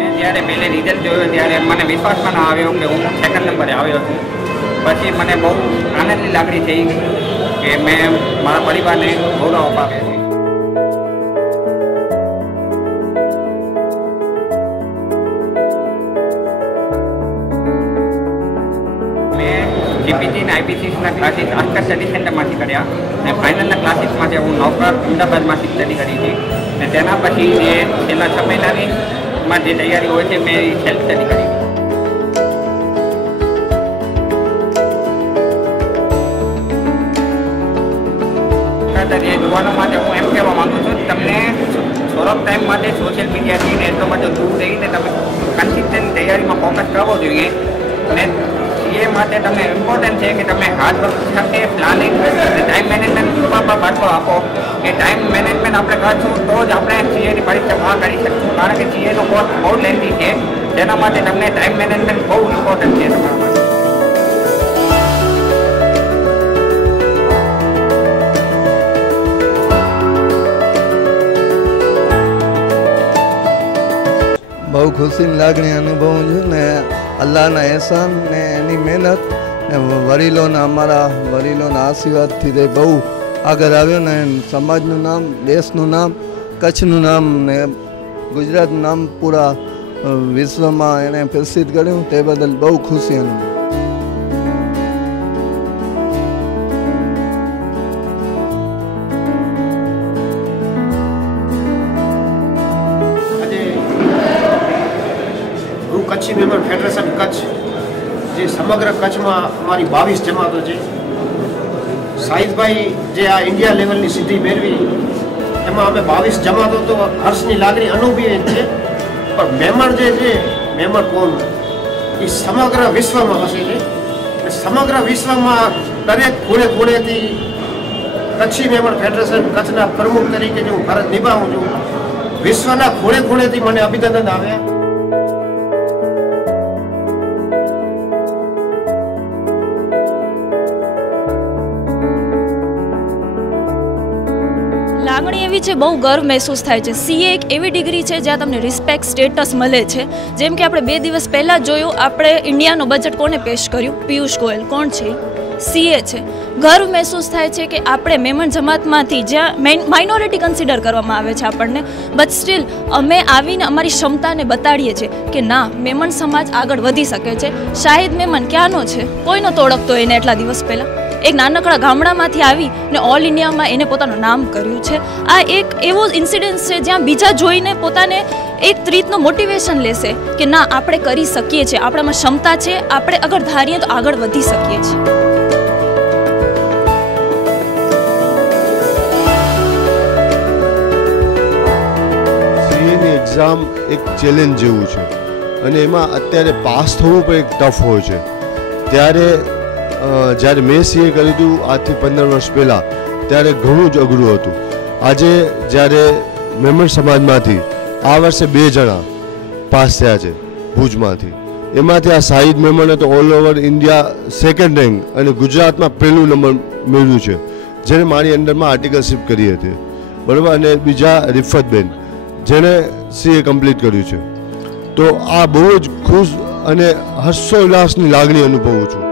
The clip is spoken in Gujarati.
મેં જ્યારે પહેલે રિઝલ્ટ જોયું ત્યારે મને વિશ્વાસ પણ આવ્યો કે હું સેકન્ડ નંબરે આવ્યો છું. પછી મને બહુ આનંદની લાગણી થઈ કે મેં મારા પરિવારને ગૌરવ અપાવ્યા છે. મેં જીપીસી અને ક્લાસીસ આસ્કર સ્ટડી સેન્ટરમાંથી કર્યા અને ફાઇનલના ક્લાસીસ માટે હું નૌકર અમદાવાદમાંથી સ્ટડી કરી હતી. અને તેના પછી જે છેલ્લા છ મહિનાની માં જે તૈયારી હોય છે, મેં સેલ્ફ સ્ટડી કરી ખાતર એ યુવાનો માટે હું એમ કહેવા માગું છું, તમને થોડોક ટાઈમ માટે સોશિયલ મીડિયાથી ને એટલો બધો દૂર રહીને તમે કન્સિસ્ટન્ટ તૈયારીમાં ફોકસ કરવો જોઈએ. અને એ માટે તમને ઇમ્પોર્ટન્ટ છે કે તમે હાર્ડ વર્ક સાથે પ્લાનિંગ અને ટાઈમ મેનેજમેન્ટ પર પાછો આપો. કે ટાઈમ મેનેજમેન્ટ આપણે કરશું તો જ આપણે સીએની પરીક્ષા પાર કરી શકશું. કારણ કે સીએનો બહુ લેન્ધી છે. તેના માટે તમને ટાઈમ મેનેજમેન્ટ બહુ ઇમ્પોર્ટન્ટ છે. તમારા માટે બહુ ખુશીની લાગણી અનુભવું છું ને અલ્લાહના એહસાન ને એની મહેનત ને વડીલોના અમારા વડીલોના આશીર્વાદથી તે બહુ આગળ આવ્યો ને સમાજનું નામ, દેશનું નામ, કચ્છનું નામ ને ગુજરાતનું નામ પૂરા વિશ્વમાં એણે પ્રસિદ્ધ કર્યું તે બદલ બહુ ખુશી અનુભવી. કચ્છી મેમ્બર ફેડરેશન કચ્છ, જે સમગ્ર કચ્છમાં અમારી બાવીસ જમાતો છે. સાહિદભાઈ જે આ ઇન્ડિયા લેવલની સિદ્ધિ મેળવી એમાં અમે બાવીસ જમાતો તો હર્ષની લાગણી અનુભવીએ જ છે પણ મેમણ જે છે મેમણ કોણ? એ સમગ્ર વિશ્વમાં વસે છે સમગ્ર વિશ્વમાં દરેક ખૂણે ખૂણેથી કચ્છી મેમણ ફેડરેશન કચ્છના પ્રમુખ તરીકે જે હું ફરજ નિભાવું છું, વિશ્વના ખૂણે ખૂણેથી મને અભિનંદન આવ્યા લાગણી એવી છે, બહુ ગર્વ મહેસૂસ થાય છે. સીએ એક એવી ડિગ્રી છે, જ્યાં તમને રિસ્પેક્ટ સ્ટેટસ મળે છે. જેમ કે આપણે બે દિવસ પહેલાં જોયું, આપણે ઇન્ડિયાનું બજેટ કોને પેશ કર્યું? પિયુષ ગોયલ. કોણ છે? સીએ છે. ગર્વ મહેસૂસ થાય છે કે આપણે મેમણ જમાતમાંથી જ્યાં માઇનોરિટી કન્સિડર કરવામાં આવે છે આપણને બટ સ્ટીલ અમે આવીને અમારી ક્ષમતાને બતાડીએ છીએ કે ના, મેમણ સમાજ આગળ વધી શકે છે. શાહિદ મેમણ ક્યાંનો છે? કોઈનો તોડકતો ઓળખતો એને એટલા દિવસ પહેલાં. એક નાનકડા ગામડામાંથી આવી ને ઓલ ઇન્ડિયામાં એને પોતાનું નામ કર્યું છે. આ એક એવો ઇન્સિડન્સ છે જ્યાં બીજા જોઈને પોતાને એક રીતનું મોટિવેશન લેશે કે ના, આપણે કરી શકીએ છીએ, આપણામાં ક્ષમતા છે, આપણે અગર ધારીએ તો આગળ વધી શકીએ છીએ. એક્ઝામ એક ચેલેન્જ જેવું છે. અને એમાં અત્યારે પાસ થવું પણ એક ટફ હોય છે. ત્યારે જ્યારે મેં સીએ કર્યું હતું, આજથી પંદર વર્ષ પહેલાં, ત્યારે ઘણું જ અઘરું હતું. આજે જ્યારે મેમણ સમાજમાંથી આ વર્ષે બે જણા પાસ થયા છે, ભુજમાંથી. એમાંથી આ સાહિદ મેમણે તો all over India second rank અને ગુજરાતમાં પહેલું નંબર મેળવ્યું છે, જેણે મારી અંડરમાં આર્ટિકલશીપ કરી હતી. બરાબર? અને બીજા રિફતબેન, જેણે સીએ કમ્પ્લીટ કર્યું છે. તો આ બહુ જ ખુશ અને હર્ષોલ્લાસની લાગણી અનુભવું છું.